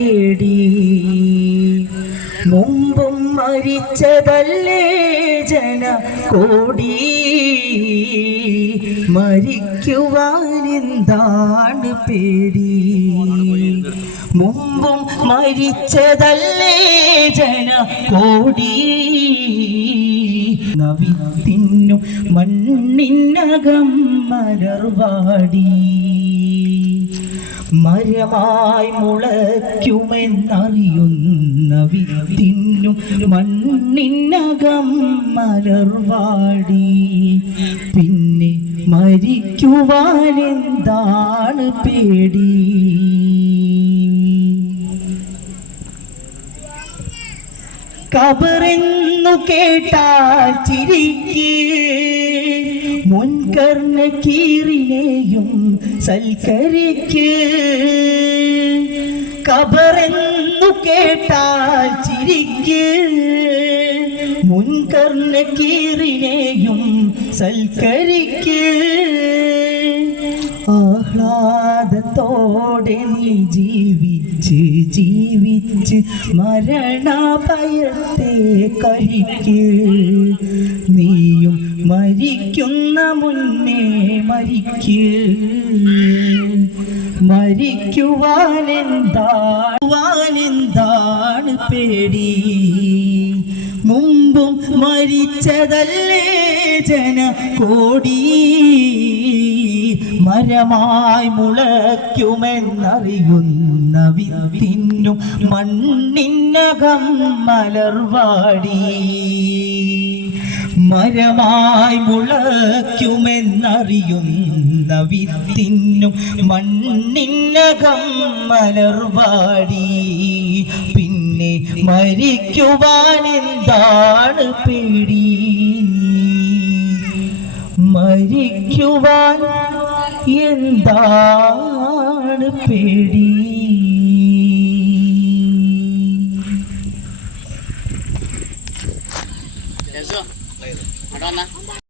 പേടി മുമ്പും മരിച്ചതല്ലേ ജന കോടി മരിക്കുവാനെന്താണ് പേടി? മുമ്പും മരിച്ചതല്ലേ ജന കോടി നവിത്തിനും മണ്ണിനകം മലർവാടി. മരമായി മുളയ്ക്കുമെന്നറിയുന്ന വിത്തിനും മണ്ണിനകം മലർവാടി. പിന്നെ മരിക്കുവാനെന്താണ് പേടി? കബറെന്നു കേട്ടാൽ ചിരിക്ക്. മുൻകർണ കീറിനെയും സൽക്കരിക്ക്. കബറെന്നു കേട്ടാൽ ചിരിക്ക്. മുൻകർണ കീറിനെയും സൽക്കരിക്ക്. ആഹ്ലാദത്തോടെ നീ ജീവിച്ച് ജീവിച്ച് മരണഭയത്തെ കരിക്ക്. മരിക്ക്. മരിക്കുവാനെന്താണ് പേടി? മുമ്പും മരിച്ചതല്ലേ ജന കോടി? മരമായി മുളയ്ക്കുമെന്നറിയുന്ന വിത്തിനും മണ്ണിനകം മലർവാടി. മരമായി മുളയ്ക്കുമെന്നറിയുന്ന വിത്തിനും മണ്ണിനകം മലർവാടി. പിന്നെ മരിക്കുവാൻ എന്താണ് പേടി? മരിക്കുവാൻ എന്താണ് പേടി? അങ്ങോട്ട് Adona.